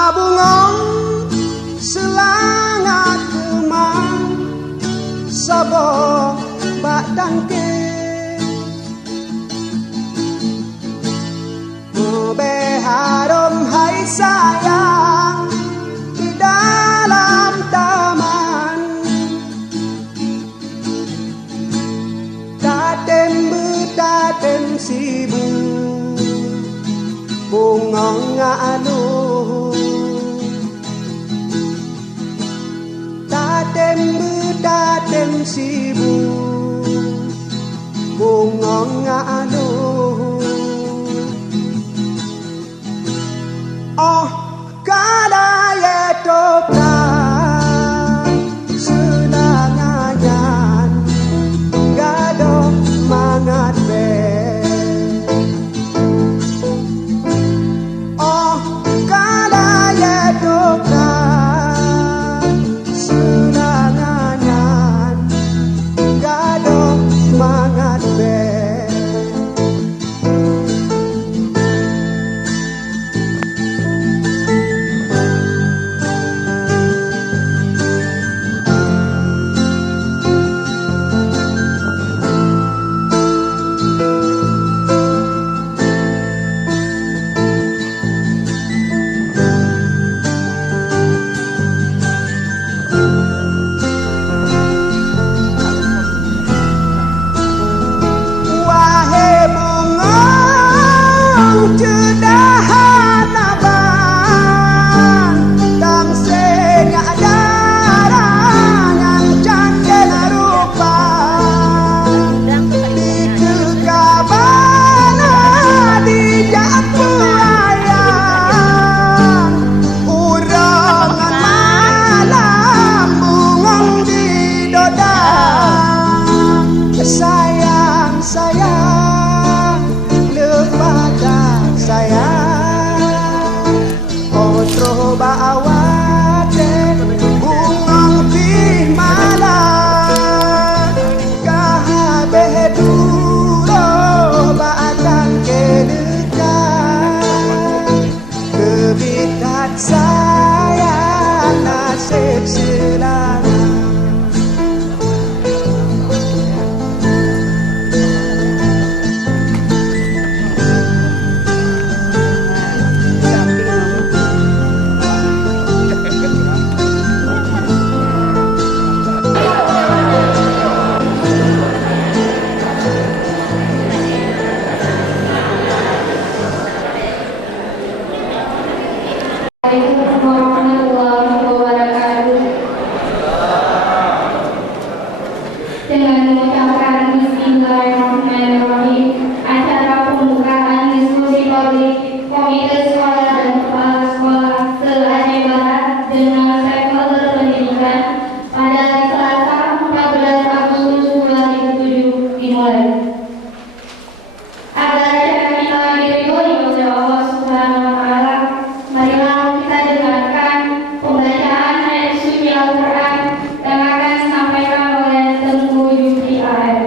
Mabungong selangat kemang Sabo bak dangke Beharom hai sayang di dalam taman Tatem sibu bungong anu Tatem sibu bungong anu Oh kadaya toprak selanganyan Gado mangat be Oh kadaya toprak selanganyan Gado mangat be Sayang lepada sayang Otro baawate bungong di malam Kahabeh duro baatang kedekat Kebitat sayang nasib selama Dengan mengucapkan Bismillahirrahmanirrahim, acara pembukaan diskusi publik Komite Sekolah dan Kepala Sekolah se-Aceh Barat dengan stakeholder pendidikan pada Selasa 14 Agustus 2007 dimulai. Agar acara kita diridhoi oleh Allah Subhanahu wa Ta'ala, marilah kita dengarkan pembacaan ayat suci Al-Quran yang akan disampaikan oleh Tengku Yusri AR.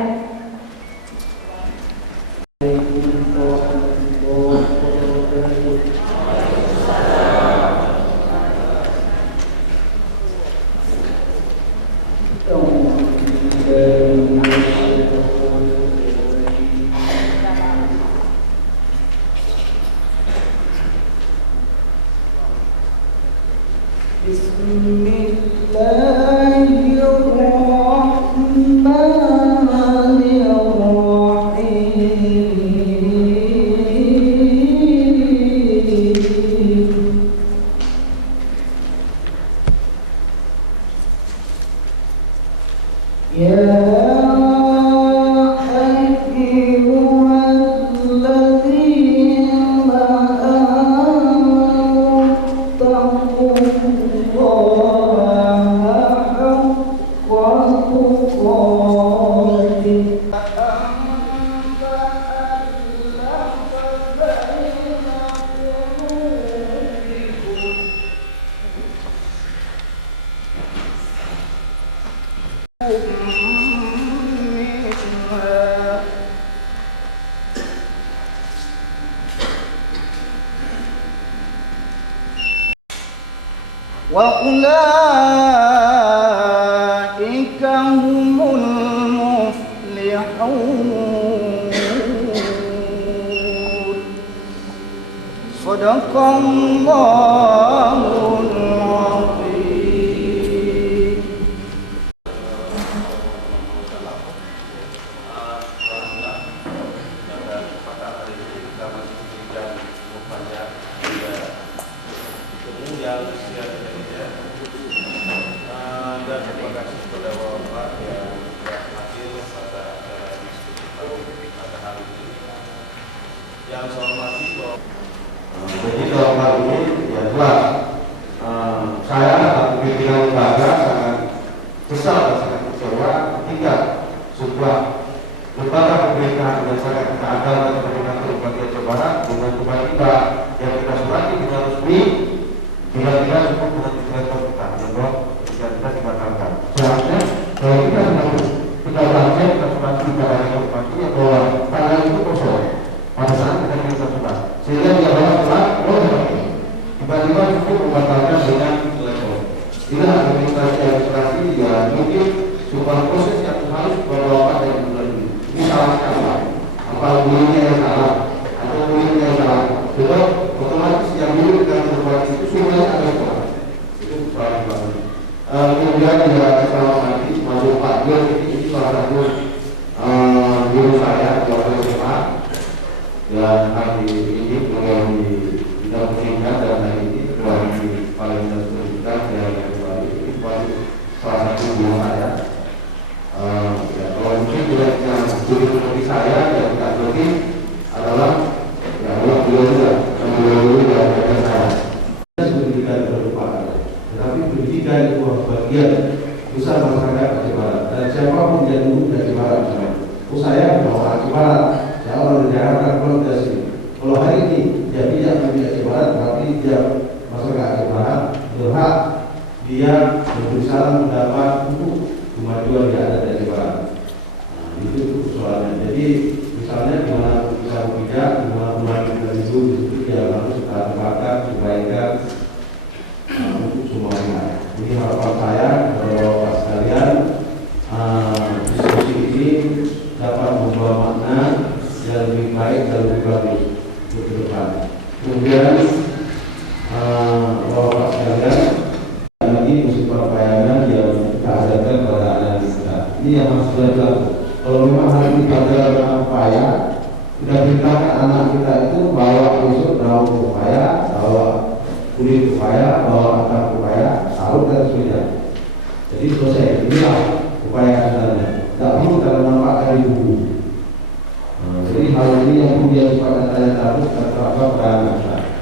وأولئك هم المفلحون. صدق الله العظيم. Yang usia ini dan terima kasih kepada Bapak yang telah hadir pada acara diskusi pada hari ini. Yang saya hormati Bapak. Jadi dalam hal ini ya jelas saya atau pimpinan lembaga sangat besar dan sangat kecewa ketika sebuah lembaga pemerintahan berdasarkan keadilan dan pemerintahan Kabupaten Jawa Barat dengan tiba-tiba yang kita surati kita resmi tiba-tiba cukup dengan direktur kita bahwa kita dibatalkan. Seharusnya kalau kita tidak berhasil kita surati kepada Kabupaten bahwa tanggal itu kosong pada saat kita surat sehingga dia balas tiba-tiba cukup membatalkan dengan telepon. Inilah administrasi ya mungkin sebuah proses yang harus berlawakan dan melalui. Ini salahnya apa bunyinya yang salah atau bunyinya yang salah. Sebab otomatis yang dulu dengan berbuat itu semuanya ada salah. Itu salah banget. Kemudian juga saya nanti masuk Pak Dio ini salah satu guru saya waktu SMA dan hari ini beliau di bidang pendidikan dan hari ini ketua di Parlemen Pendidikan yang kembali ini salah satu guru saya. Ya, kalau mungkin tidak guru seperti saya yang tidak lebih adalah ya beliau juga yang beliau yang belajar saya. Pendidikan berupaya, tetapi pendidikan itu bagian besar masyarakat Aceh Barat dan siapapun yang dulu dari Barat misalnya. Saya bawa Aceh Barat. Ya orang dari Jakarta keluar dari sini. Kalau hari ini dia tidak menjadi Aceh Barat, berarti dia masyarakat Aceh Barat berhak dia berusaha mendapat untuk kemajuan yang ada di Aceh Barat. Nah, itu soalnya. Jadi misalnya di mana bisa berbeda, di mana mulai dari itu dia harus kita tempatkan kebaikan untuk semuanya. Ini harapan saya kalau Pak sekalian diskusi ini dapat membawa makna yang lebih baik dan lebih bagus untuk ke depan. Kemudian Bapak sekalian lagi musim perpayangan yang kita ajarkan pada anak kita. Ini yang harus kita lakukan. Kalau memang hari ini pelajaran tentang pepaya, kita perintahkan anak kita itu bawa besok daun pepaya, bawa kulit pepaya, bawa akar pepaya, sarung dan sebagainya. Jadi selesai. Inilah upaya sebenarnya. Tidak perlu kalau nampak dari buku. Jadi hal ini yang kemudian sifatnya saya takut terterapkan pada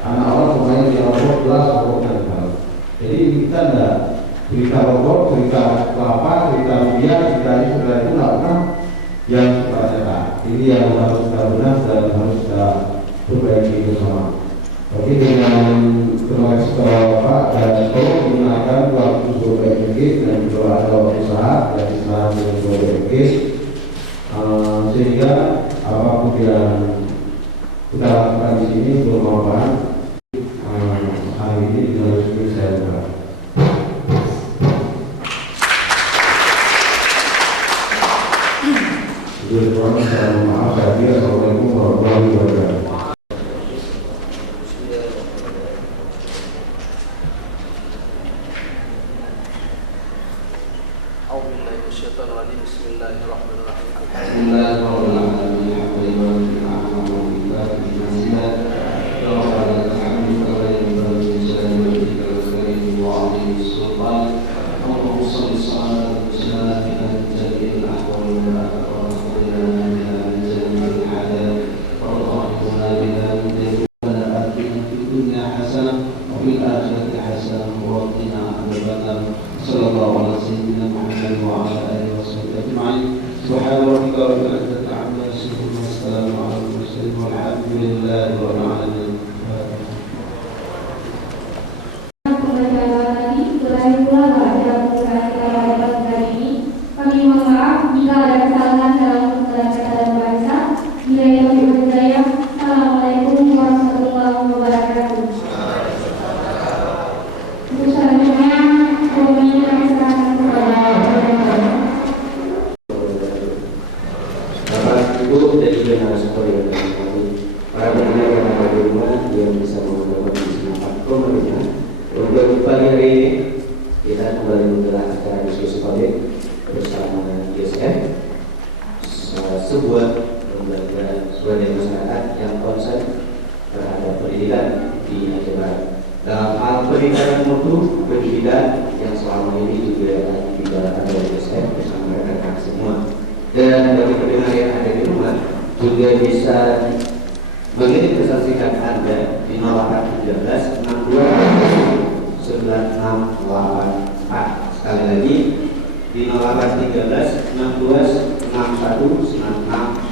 anak orang pemain di rokok jelas rokoknya hal. Jadi kita tidak cerita rokok, cerita kelapa, cerita rupiah, cerita itu tidak pernah yang sifatnya tak. Ini yang harus kita benar dan harus kita perbaiki bersama. Oke, dengan terima kasih kepada Bapak dan tolong gunakan waktu sebaik mungkin dan juga ada waktu saat dan istirahat dengan sebaik mungkin sehingga apapun yang kita lakukan di sini bermanfaat. Hari ini dengan resmi saya buka. Maaf saya kira Assalamualaikum warahmatullahi wabarakatuh. Assalamualaikum warahmatullahi wabarakatuh. Untuk pagi hari ini kita kembali menggelar acara diskusi publik bersama GSM, sebuah lembaga swadaya masyarakat yang konsen terhadap pendidikan di Aceh Barat. Dalam hal pendidikan mutu, pendidikan yang selama ini juga dibicarakan oleh GSM bersama rekan-rekan semua. Dan bagi pendengar yang ada di rumah juga bisa mengirim pesan singkat Anda di 0813 62 9684. Sekali lagi di 0813 62 61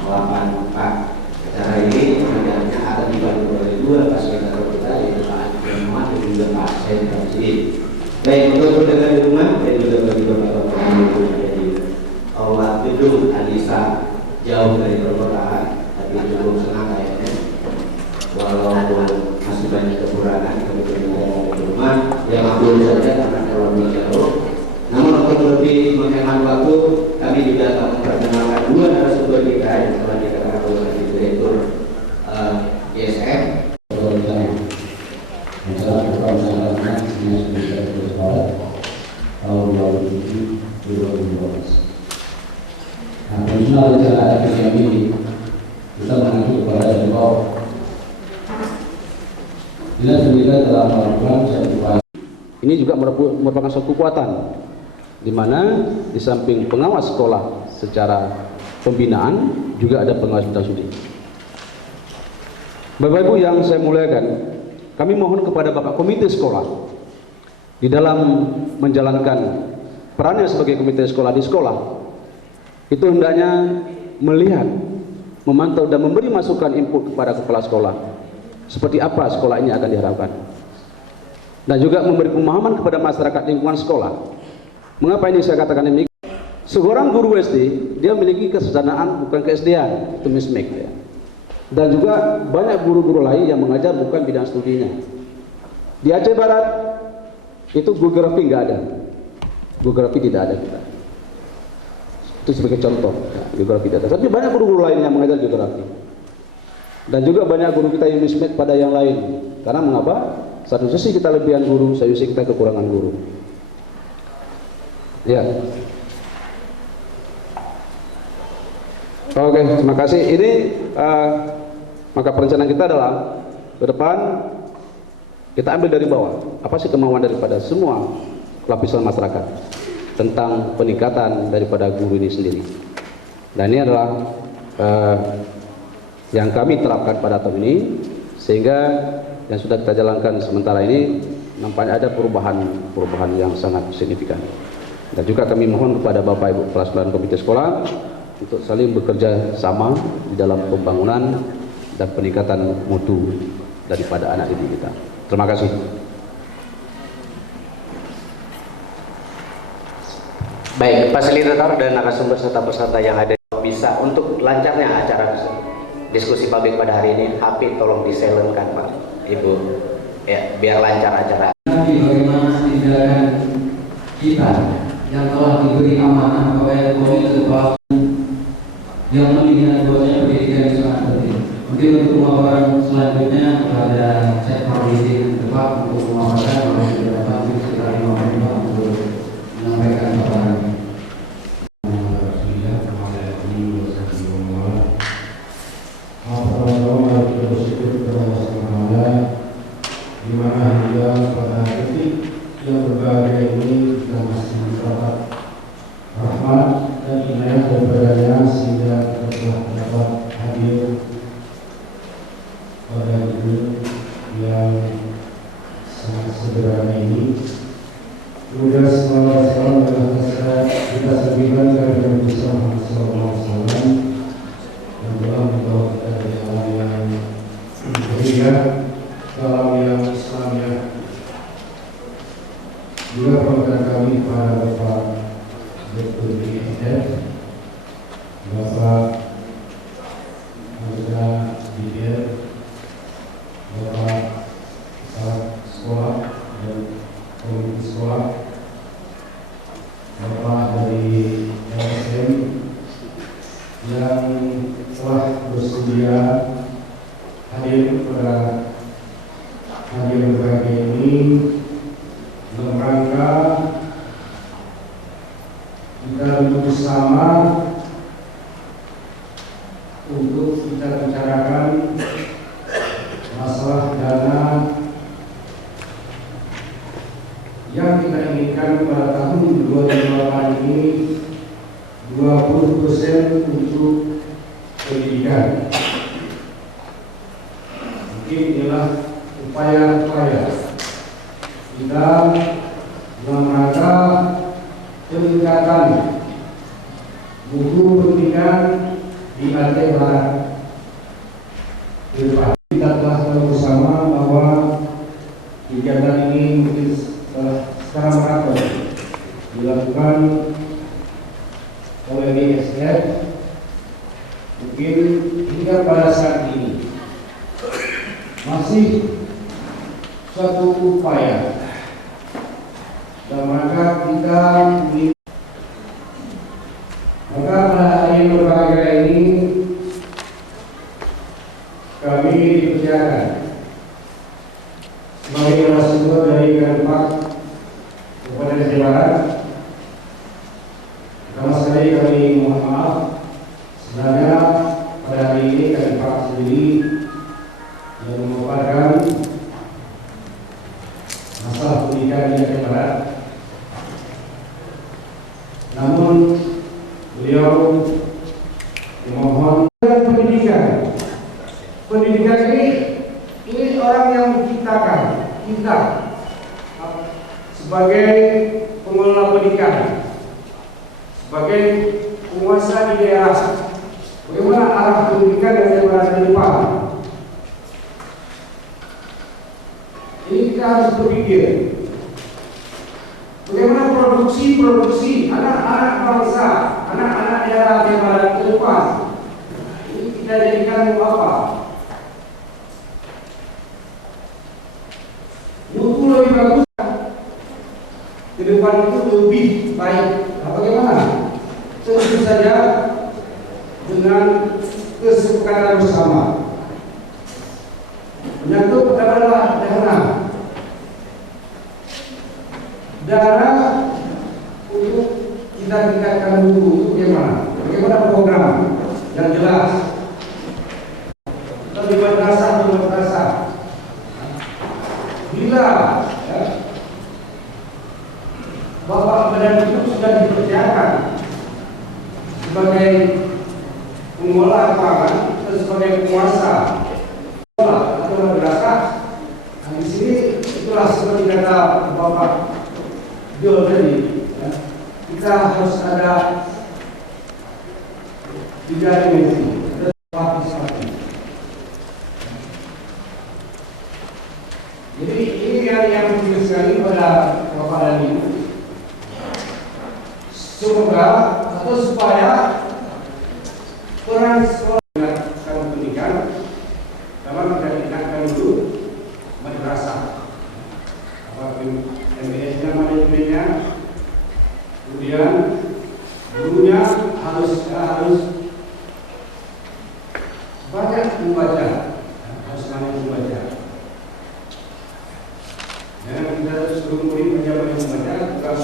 9684. Acara ini sebenarnya akan dibantu oleh dua fasilitator kita, yaitu Pak Adi Muhammad dan juga Pak Sendra Sidin. Baik, untuk pendengar di rumah dan juga bagi bapak-bapak yang ada di aula gedung Alisa, jauh dari perkotaan, tapi cukup senang kayaknya. Walaupun masih banyak kekurangan kami berada di rumah, ya maklum saja karena terlalu jauh. Namun untuk lebih menghemat waktu, kami juga akan memperkenalkan dua narasumber kita yang telah dikatakan oleh Direktur GSM. Masalah kepanjangan Dinas Pendidikan Aceh Barat tahun 2007-2012. Nah, fungsional acara FPM ini kita mengacu kepada bawah. Dinas Pendidikan telah melakukan satu upaya. Ini juga merupakan suatu kekuatan, di mana di samping pengawas sekolah secara pembinaan juga ada pengawas bidang studi. Bapak Ibu yang saya muliakan, kami mohon kepada Bapak Komite Sekolah di dalam menjalankan perannya sebagai komite sekolah di sekolah itu hendaknya melihat, memantau dan memberi masukan input kepada kepala sekolah seperti apa sekolah ini akan diharapkan, dan juga memberi pemahaman kepada masyarakat lingkungan sekolah. Mengapa ini saya katakan ini? Seorang guru SD dia memiliki kesusahaan bukan ke-SD-an, itu mismatch ya. Dan juga banyak guru-guru lain yang mengajar bukan bidang studinya. Di Aceh Barat itu geografi nggak ada, geografi tidak ada kita. Itu sebagai contoh, ya, geografi tidak ada. Tapi banyak guru-guru lain yang mengajar geografi. Dan juga banyak guru kita yang mismatch pada yang lain. Karena mengapa? Satu sisi kita lebihan guru, satu sisi kita kekurangan guru. Ya. Oke, terima kasih. Ini maka perencanaan kita adalah ke depan kita ambil dari bawah. Apa sih kemauan daripada semua lapisan masyarakat tentang peningkatan daripada guru ini sendiri. Dan ini adalah yang kami terapkan pada tahun ini, sehingga yang sudah kita jalankan sementara ini nampaknya ada perubahan yang sangat signifikan. Dan juga kami mohon kepada Bapak Ibu Kepala Sekolah dan Komite Sekolah untuk saling bekerja sama di dalam pembangunan dan peningkatan mutu daripada anak didik kita. Terima kasih. Baik, fasilitator dan narasumber serta peserta yang ada bisa untuk lancarnya acara diskusi publik pada hari ini, HP tolong disilentkan Pak Ibu, ya biar lancar acara. Bagaimana tindakan kita yang telah diberi amanah oleh Komite Sekolah yang melihat bahwasanya pendidikan itu sangat penting. Mungkin untuk pemaparan selanjutnya kepada sektor izin tempat untuk memaparkan oleh beberapa sekitar 5 menit untuk menyampaikan paparan. Di mana hingga pada titik yang berbahagia ini kita masih mendapat rahmat dan inayah daripadanya sehingga kita telah dapat hadir pada gedung yang sangat sederhana ini. Kemudian selama salam dan kita serbikan kepada Nabi Muhammad SAW dan doa untuk kita dari alam yang berbeda, alam yang Islamnya. Juga perwakilan kami para Bapak Direktur GSM, Bapak anggota DPR, Bapak Kepala Sekolah dan Komite Sekolah, Bapak dari LSM yang telah bersedia hadir pada hari yang berbahagia ini, bersama untuk kita bicarakan masalah dana yang kita inginkan pada tahun 2008 ini 20% untuk pendidikan. Mungkin inilah upaya-upaya kita dalam rangka peningkatan mutu pendidikan di Aceh Barat. Kita telah tahu bersama bahwa kegiatan ini mungkin secara merata dilakukan oleh DSF. Mungkin hingga pada saat ini masih suatu upaya dalam rangka kita ingin. Maka pada hari yang berbahagia ini kami dipercayakan sebagai narasumber dari Kadempak Kabupaten Aceh Barat. Pertama sekali kami mohon maaf, sebenarnya pada hari ini Kadempak sendiri yang memaparkan masalah pendidikan di Aceh Barat. Namun beliau memohon pendidikan. Pendidikan ini orang yang menciptakan kita sebagai pengelola pendidikan, sebagai penguasa di daerah. Bagaimana arah pendidikan yang saya berada di depan? Ini kita harus berpikir bagaimana produksi anak-anak bangsa, anak-anak daerah Aceh Barat ke depan. Ini kita jadikan apa? Mutu lebih bagus ke depan itu lebih baik. Nah, bagaimana? Tentu saja dengan kesepakatan bersama. Menyangkut adalah dana untuk kita tingkatkan dulu. Bagaimana? Bagaimana program yang jelas? Lebih berasa. Bila Bapak Badan itu sudah dipercayakan sebagai pengelola pangan atau sebagai penguasa atau madrasah, nah, di sini itulah seperti kata Bapak Jol tadi, ya, kita harus ada 3 dimensi, ada partisipasi. Jadi ini yang penting sekali pada Bapak dan Ibu. Semoga atau supaya peran sekolah dalam pendidikan dalam meningkatkan dulu madrasah, MBS-nya, manajemennya, kemudian gurunya harus banyak membaca, harus banyak membaca. Jangan kita suruh murid menjadi membaca, bukan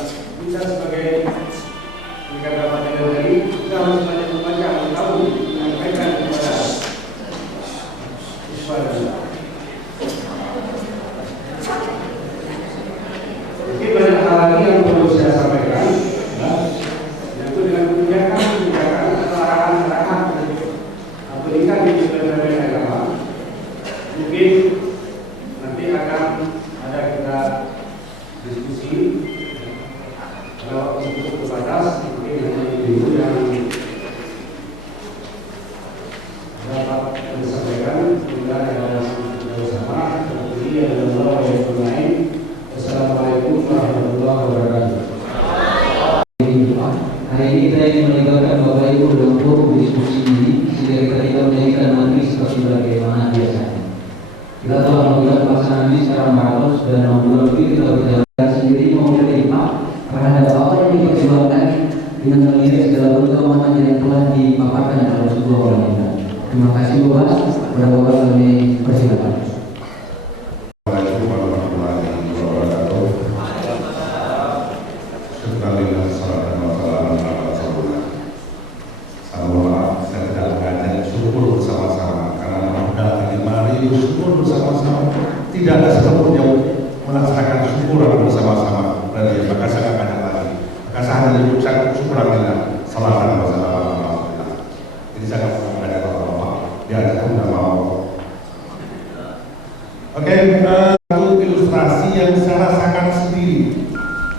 kita sebagai negara materi tadi, kita harus banyak membaca, tahu, menyampaikan kepada siswa. Mungkin banyak hal lagi yang perlu saya sampaikan, yaitu dengan kebijakan atau arahan-arahan pendidikan di Kementerian Agama. Mungkin nanti akan ada kita diskusi. Kalau untuk terbatas, mungkin hanya ibu yang dapat disampaikan. Semoga ada bersama. Ini adalah yang lain. Assalamualaikum warahmatullahi wabarakatuh. Hari ini kita ingin melibatkan Bapak Ibu untuk diskusi ini sehingga kita menjadikan materi seperti bagaimana biasanya. Kita telah melakukan pelaksanaan ini secara maraton sudah 6 bulan lebih. Kita berjalan sendiri menerima terhadap apa yang diperjuangkan dengan melihat segala bentuk amanah yang telah dipaparkan dalam sebuah undang-undang. Terima kasih Bapak. Pada Bapak kami persilakan. Sekali lagi salam dan salam ala Rasulullah. sendiri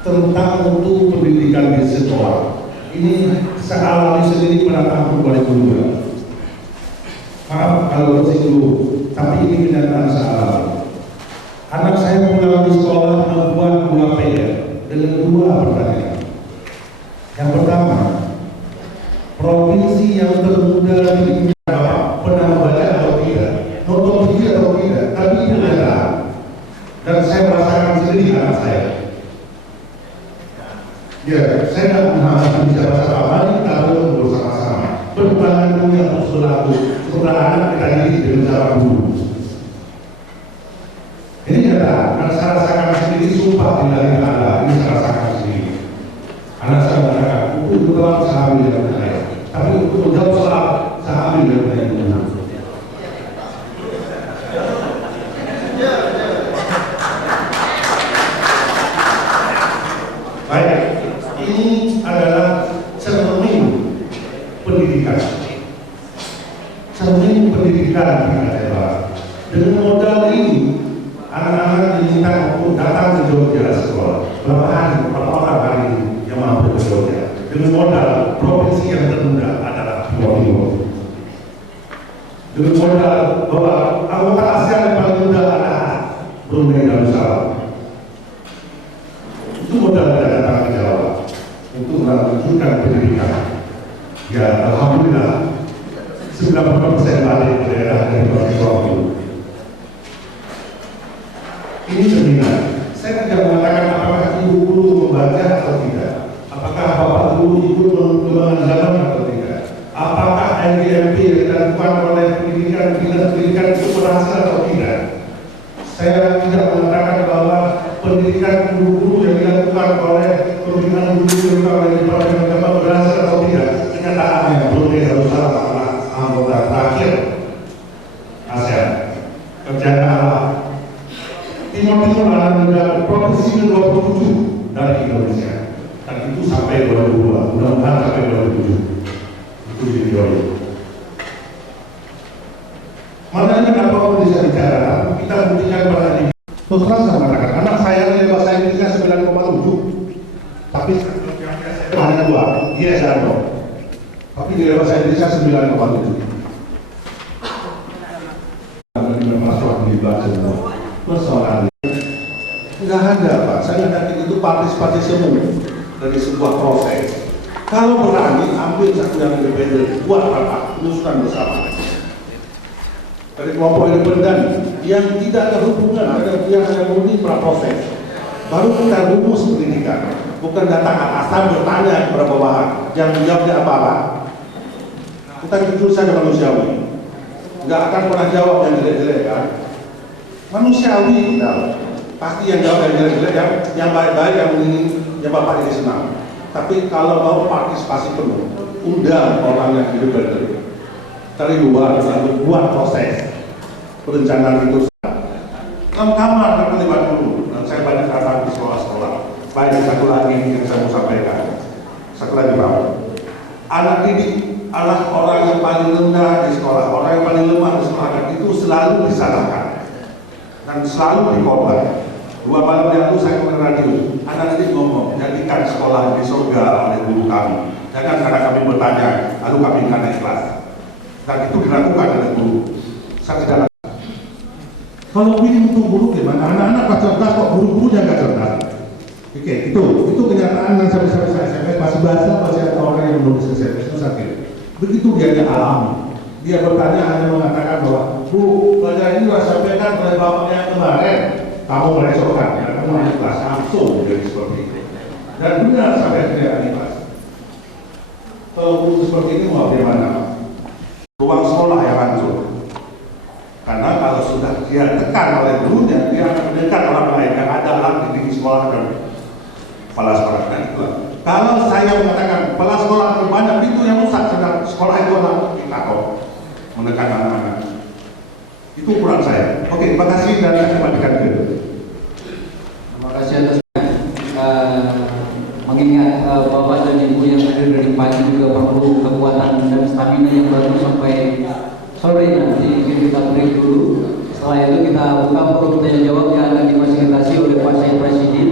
tentang mutu pendidikan di sekolah. Ini saya alami sendiri pada tahun 2002. Maaf kalau tersinggung, tapi ini kenyataan saya alami. Anak saya pulang di sekolah membuat 2 PR dengan 2 pertanyaan. Yang pertama, provinsi yang termuda di Bapak pernah membaca atau tidak, nonton TV atau tidak, tapi itu kenyataan. Dan saya merasakan sendiri anak saya. Ya, saya tidak menghalangi bisa bahasa apa, tapi bersama-sama. Perkembangan dunia harus berlaku. Setelah anak kita didik dengan cara guru. Ini kenyataan. Dan saya rasakan sendiri, sumpah dari Allah. Ini saya rasakan sendiri. Anak saya mengatakan, itu telah saya ambil dari saya. Tapi untuk menjawab salah, saya ambil dari saya. Baik, ini adalah cermin pendidikan. Cermin pendidikan di daerah. Dengan modal ini, anak-anak diminta untuk datang ke Jogja sekolah. Berapa hari, berapa orang hari ini yang mampu ke Jogja. Dengan modal provinsi yang termuda adalah Jawa Timur. Dengan modal bahwa anggota ASEAN yang paling muda adalah Brunei Darussalam. Itu modal kita datang ke Jawa untuk melanjutkan pendidikan. Ya, alhamdulillah 90% balik ke daerah dari mahasiswa itu. Ini cerminan. Saya tidak mengatakan apakah ibu guru membaca atau tidak, apakah bapak guru ikut perkembangan zaman atau tidak, apakah NGMP yang dilakukan oleh pendidikan dinas pendidikan itu berhasil atau tidak. Saya tidak mengatakan bahwa pendidikan guru-guru yang dilakukan oleh pembinaan guru oleh Departemen Agama berhasil atau tidak. Kenyataan yang Brunei Darussalam adalah anggota terakhir ASEAN. Kerjaan Allah. Timur adalah negara provinsi ke-27 dari Indonesia, dan itu sampai 2002, mudah-mudahan sampai 2007. Itu videonya. Mana kenapa orang bisa bicara? Kita buktikan pada diri. Terus terang saya mengatakan, anak saya nilai bahasa Inggrisnya 9,7, tapi hanya 2, yes dan no. Tapi nilai bahasa Inggrisnya 9,7. Masuk di belakang semua. Persoalan nggak ada Pak, saya yakin itu partisipasi semu dari sebuah proses. Kalau berani ambil satu yang independen, buat rapat penyusunan bersama dari kelompok independen yang tidak terhubungan dengan pihak yang murni praproses, baru kita rumus pendidikan, bukan datang atasan bertanya kepada bawahan yang jawabnya apa-apa. Kita jujur saja manusiawi, nggak akan pernah jawab yang jelek-jelek kan. Manusiawi kita pasti yang jawab yang jelek-jelek, yang baik-baik, yang bapak ini senang. Tapi kalau mau partisipasi penuh, undang orang yang independen dari luar, lalu buat proses perencanaan itu. 6 kamar terlibat dulu, dan saya banyak datang di sekolah-sekolah. Baik, satu lagi yang saya mau sampaikan, satu lagi Pak, anak didik adalah orang yang paling rendah di sekolah, orang yang paling lemah di sekolah, dan itu selalu disalahkan dan selalu dikorban. 2 malam yang lalu saya ke radio, anak didik ngomong, jadikan sekolah di surga oleh guru kami. Jangan karena kami bertanya, lalu kami akan ikhlas. Dan itu dilakukan oleh guru. Saya tidak. Kalau ini untuk guru gimana? Anak-anak pas cerdas kok guru-gurunya nggak cerdas. Oke, itu kenyataan yang saya SMS masih bahasa masih ada orang yang menulis SMS itu sakit. Begitu dia alami. Dia bertanya hanya mengatakan bahwa Bu, pelajaran ini saya sampaikan oleh bapaknya yang kemarin. Kamu meresokkan, ya, kamu ikhlas langsung jadi seperti itu. Dan benar sampai tidak ikhlas. Kalau guru seperti ini mau bagaimana? Ruang sekolah yang hancur. Karena kalau sudah dia tekan oleh gurunya, dia akan mendekat orang lain yang ada alat didik sekolah dan kepala sekolah dan itu. Kalau saya mengatakan kepala sekolah banyak itu yang rusak, sedang sekolah itu adalah indikator menekan anak-anak. Itu ukuran saya. Oke, terima kasih dan saya kembalikan ke. Terima kasih atas mengingat Bapak dan Ibu yang hadir dari pagi juga perlu kekuatan dan stamina yang baru sampai sore nanti. Mungkin kita break dulu. Setelah itu kita buka forum tanya jawab yang akan difasilitasi oleh Pak Presiden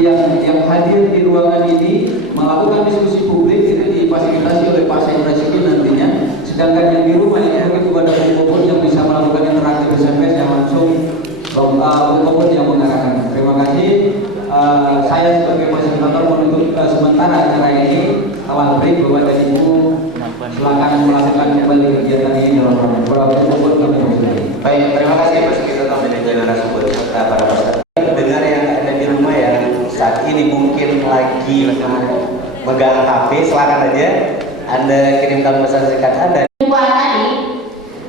yang hadir di ruangan ini melakukan diskusi publik itu difasilitasi oleh Pak Sekda Siki nantinya. Sedangkan yang di rumah ini mungkin kepada Kompon yang bisa melakukan interaksi SMS yang langsung Kompon yang mengarahkan. Terima kasih. Saya sebagai fasilitator menutup sementara acara ini. Awal break Bapak dan Ibu silakan melakukan kembali kegiatan ini dalam ruangan. Baik, terima kasih Pak Sekda Manajer narasumber serta para peserta. Dengar yang ada di rumah yang saat ini mungkin lagi megang HP, silakan aja Anda kirimkan pesan singkat Anda. Tadi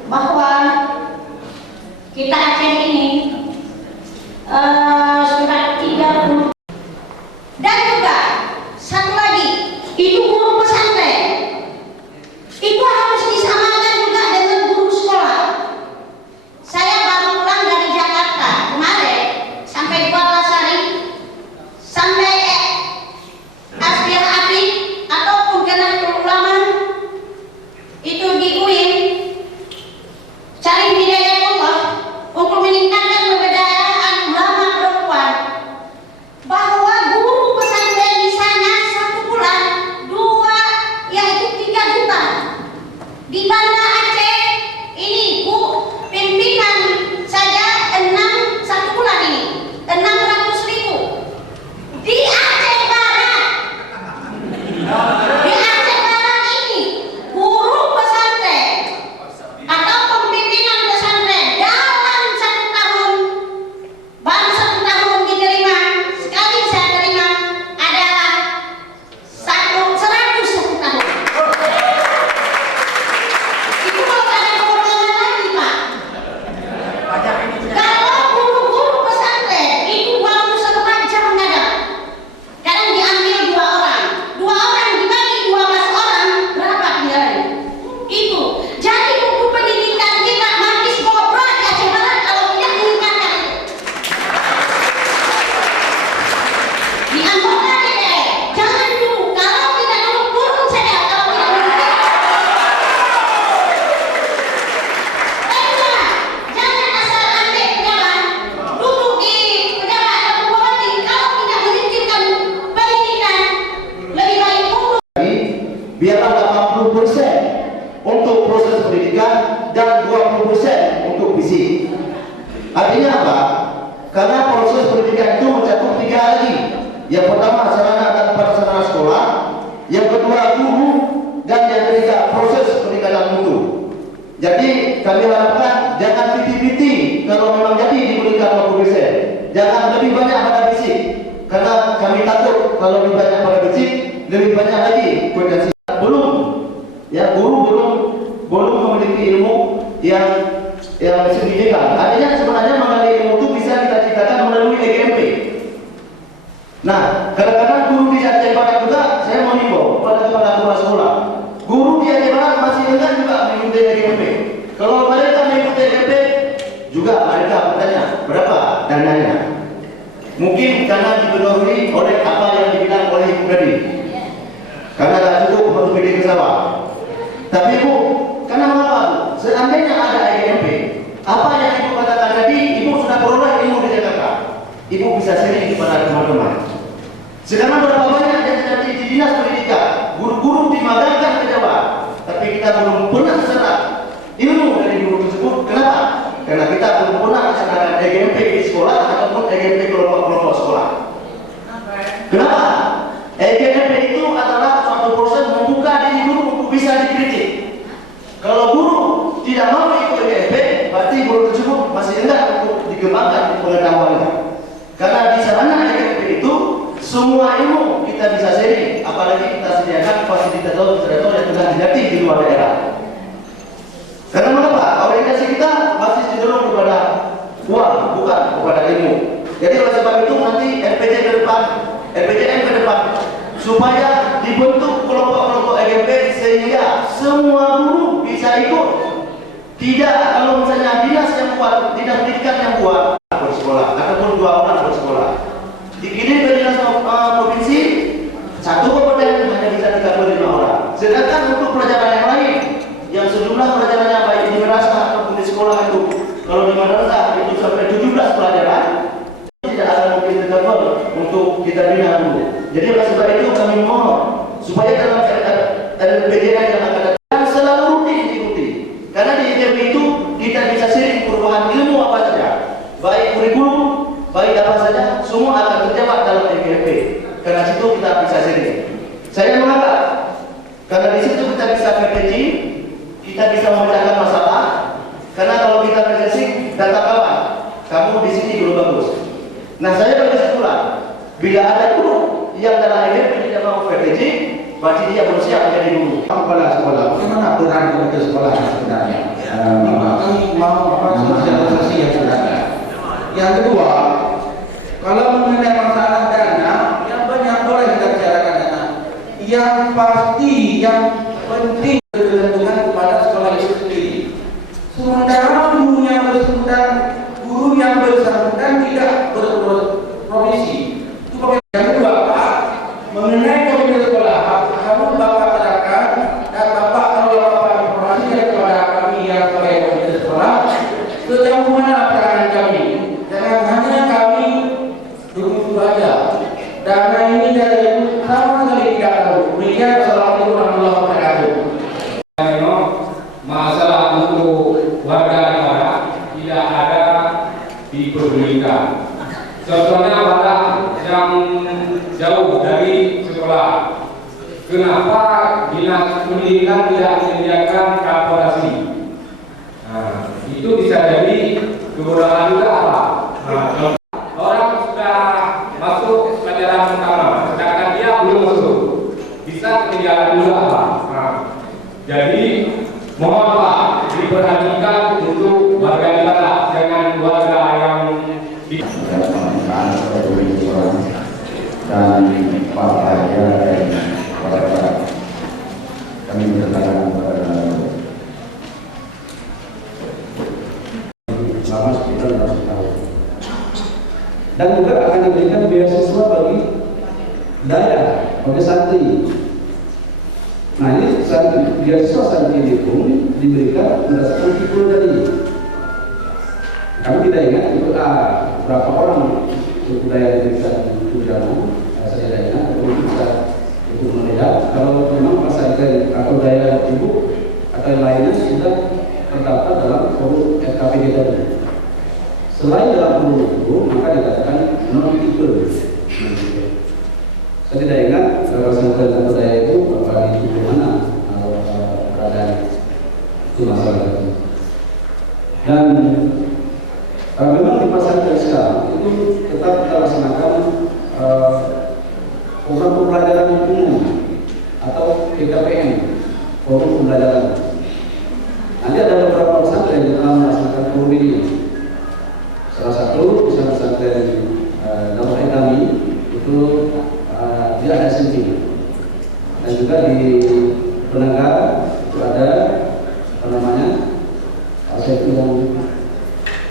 bahwa kita Aceh ini surat 30 dan juga satu lagi itu guru pesantren itu harus disamakan juga dengan guru sekolah. Saya baru pulang dari Jakarta kemarin sampai Kuartasari sampai Asbir Api ataupun Nahdlatul Ulama itu di UIN cari hidayah Allah untuk meningkatkan pemberdayaan ulama perempuan, bahwa guru pesantren di sana 1 bulan 2 yaitu 3 juta. Di Banda Aceh ini Bu pimpinan saja 1 bulan ini 600.000. Di Aceh Barat ini guru pesantren atau pimpinan pesantren dalam 1 tahun, baru 1 tahun diterima, sekali saya terima adalah 100 tahun. Itu kalau ada kewenangan lagi Pak. Kalau guru-guru pesantren itu waktu 1 jam ada. Kadang diambil 2 orang dibagi 12 orang, berapa biaya? Itu. Jadi buku pendidikan kita makin bobrok di Aceh Barat kalau tidak meningkatkan itu. Di anggota DPR, jangan dulu, kalau tidak dulu turun saja kalau tidak meningkat. Jangan asal ambil pejabat, duduk di pejabat atau bupati, kalau tidak memikirkan pendidikan, lebih baik mundur. Biarlah 80% untuk proses pendidikan dan 20% untuk fisik. Artinya apa? Karena proses pendidikan itu mencakup 3 lagi. Yang pertama sarana dan prasarana sekolah, yang kedua guru, dan yang ketiga proses peningkatan mutu. Jadi kami harapkan jangan piti-piti kalau memang jadi diberikan 20%. Jangan lebih banyak pada fisik, karena kami takut kalau lebih banyak pada fisik, lebih banyak lagi potensi. Belum memiliki ilmu yang signifikan. Artinya sebenarnya mengenai ilmu itu bisa kita ciptakan melalui EGMP. Nah, kadang-kadang guru di Aceh Barat juga saya mengimbau kepada kepala sekolah. Guru di Aceh Barat masih enggan juga mengikuti EGMP. Kalau mereka mengikuti EGMP, juga mereka bertanya berapa dananya. Mungkin karena dipenuhi oleh apa yang dibilang oleh Ibu tadi. Karena tak cukup untuk bikin ke sawah. Tapi Bu, karena mengapa Bu? Seandainya ada EGMP, apa yang Ibu katakan tadi, Ibu sudah peroleh ilmu di Jakarta. Ibu bisa sharing kepada teman-teman. Sekarang berapa banyak yang terjadi di dinas pendidikan, guru-guru dimagangkan ke Jawa, tapi kita belum pernah serap ilmu dari guru tersebut. Kenapa? Karena kita belum pernah melaksanakan EGMP di sekolah ataupun EGMP kelompok-kelompok sekolah. Kenapa? EGMP itu adalah suatu proses membuka diri guru untuk bisa dikritik. Kalau guru tidak mau ikut EGMP, berarti guru tersebut masih enggan untuk dikembangkan pengetahuannya. Karena di sana EGMP itu semua ilmu kita bisa sharing, apalagi kita sediakan fasilitator yang sudah dilatih di luar daerah. Karena mengapa? Orientasi kita masih cenderung kepada uang, bukan kepada ilmu. Jadi oleh sebab itu nanti RPJM ke depan supaya dibentuk kelompok-kelompok EGMP sehingga semua guru bisa ikut. Tidak kalau misalnya dinas yang kuat, dinas pendidikan yang kuat bersekolah ataupun 2 orang bersekolah. Dikirim ke dinas provinsi, 1 kabupaten hanya bisa 35 orang. Sedangkan untuk pelajaran yang lain, yang sejumlah pelajarannya baik di madrasah ataupun di sekolah itu, kalau di madrasah itu sampai 17 pelajaran, tidak akan mungkin tercover untuk kita bina dulu. Jadi oleh sebab itu kami mohon supaya dalam PJN yang akan datang selalu rutin diikuti. Karena di ITB itu kita bisa sharing perubahan ilmu apa saja, baik kurikulum, baik apa saja, semua akan terjawab dalam MPP. Karena situ kita bisa sharing. Saya mengapa? Karena di situ kita bisa PPG, kita bisa memecahkan masalah. Karena kalau kita PPG, data kawan, kamu di sini belum bagus. Nah, saya berkesimpulan, bila ada guru yang dalam MPP tidak mau PPG, berarti dia belum siap menjadi guru. Kepala sekolah, bagaimana aturan komite sekolah sebenarnya? Kami mau sosialisasi yang sudah ada. Yang kedua, kalau mengenai masalah dana, yang banyak boleh kita bicarakan dana. Yang pasti, yang penting tergantungan kepada sekolah itu sendiri. Sementara guru yang bersangkutan tidak berprofesi. Itu yang kedua, Pak, mengenai komite sekolah, kamu Bapak katakan dan Bapak kalau Bapak informasikan kepada kami yang sebagai komite sekolah sejauh mana peranan kami. Jangan hanya kami begitu aja. Dana ini dari sama sekali tidak tahu. Demikian, assalamualaikum warahmatullahi wabarakatuh. Masalah untuk warga negara tidak ada diperdulikan. Contohnya barang yang jauh dari sekolah. Kenapa dinas pendidikan tidak menyediakan transportasi? Nah, itu bisa jadi kekurangan juga apa? Nah, orang sudah masuk pelajaran pertama, sedangkan dia belum masuk, bisa ketinggalan juga apa? Nah, jadi mohon Pak diperhatikan untuk warga negara, jangan warga yang di dan partainya dan pada kami berkata kepada selama sekitar 100 tahun dan juga akan diberikan beasiswa bagi daya bagi santri. Nah, ini beasiswa santri ini pun diberikan berdasarkan fikul tadi. Kami tidak ingat itu berapa orang suku daya diberikan itu dana. Saya tidak ingat, tapi bisa itu melihat kalau memang masa atau daya ibu atau yang lainnya sudah terdaftar dalam forum FKPD tadi. Selain dalam forum itu, maka dikatakan non-people. Saya tidak ingat representasi atau daya itu berapa di mana berada itu masalah. Dan memang di masa sekarang itu tetap kita laksanakan program pembelajaran umum atau PKPM, forum pembelajaran. Nanti ada beberapa pesantren yang telah melaksanakan forum ini. Salah satu pesantren dalam kami itu dia ada SMP, dan juga di Penanggal itu ada apa namanya saya yang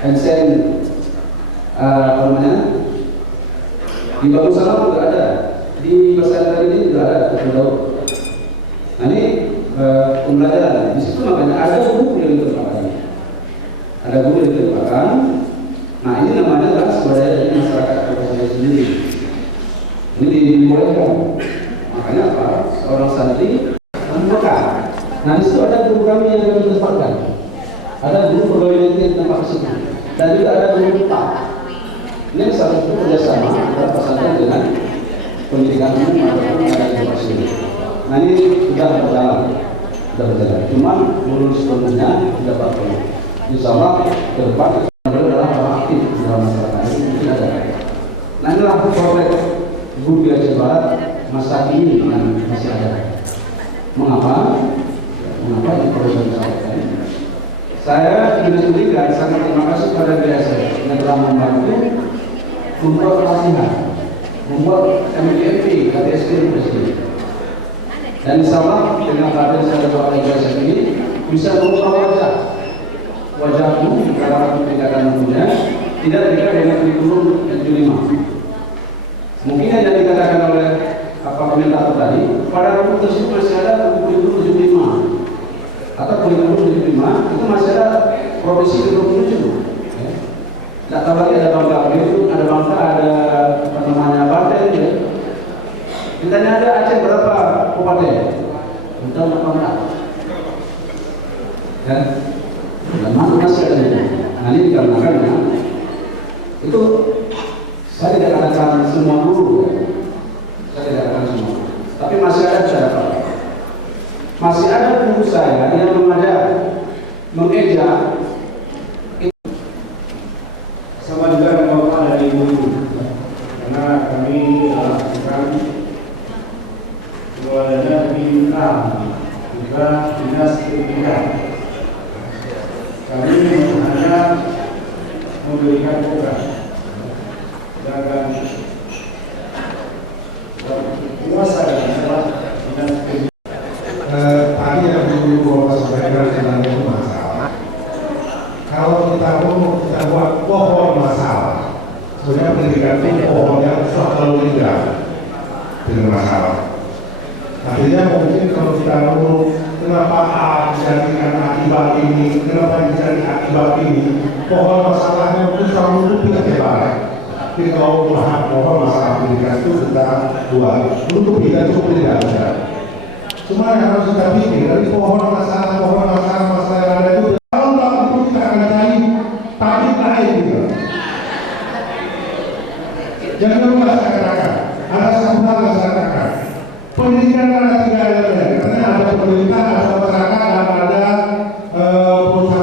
Ensen apa namanya di Bagus Salam juga ada, di pesantren ini juga ada Daud. Nah, ini pembelajaran di situ makanya ada guru yang ditempatkan, ada guru yang ditempatkan. Nah, ini namanya adalah swadaya dari masyarakat kabupaten sendiri. Ini dibolehkan. Makanya apa? Seorang santri membuka. Nah, di situ ada guru kami yang kami tempatkan. Ada guru pegawai negeri tempat situ. Dan juga ada guru kita. Ini salah satu kerjasama antara pesantren dengan pendidikan umum ataupun ada informasi. Nah, ini sudah berjalan. Cuma guru sepenuhnya tidak apa-apa. Insya Allah ke depan adalah orang aktif di dalam masyarakat ini mungkin ada. Nah, inilah proyek guru di Aceh Barat masa ini yang masih ada. Mengapa? Mengapa ini perlu saya sampaikan? Saya ingin memberikan sangat terima kasih kepada BSF yang telah membantu membuat pelatihan, membuat MDMP, KTSD Presiden. Dan insya Allah dengan pelatihan saya doa BSF ini bisa mengubah wajahmu dalam pendidikan umumnya tidak dekat dengan kurikulum N75. Mungkin yang dikatakan oleh komentator tadi, pada kurikulum tersebut masih ada kurikulum 75 atau kurikulum 75 itu masih ada profesi 27. Tidak tahu lagi ada bangsa itu, ada bangsa, ada apa namanya Bante, guru saya yang mengajar, mengeja, sama juga dengan Bapak dari Ibu, karena kami lakukan mulanya diminta juga dinas pendidikan. Kami hanya memberikan program dan kuasa dan adalah dinas pendidikan. Tadi yang dulu Bapak sampaikan tentang itu masalah. Kalau kita mau kita buat pohon masalah, sebenarnya pendidikan itu pohon yang selalu indah dengan masalah. Akhirnya mungkin kalau kita mau kenapa A dijadikan akibat ini, kenapa dijadikan akibat ini, pohon masalahnya itu selalu nutupi keceparan. Tapi kalau pohon masalah pendidikan itu kita buat nutupi dan cukup tidak bisa. Cuma yang harus kita pikir dari pohon masalah yang ada itu, kalau nggak itu kita akan cari tabib lain gitu. Jangan lupa saya katakan, ada satu hal yang saya katakan, pendidikan ada 3 elemen, karena ada pemerintah, ada masyarakat, dan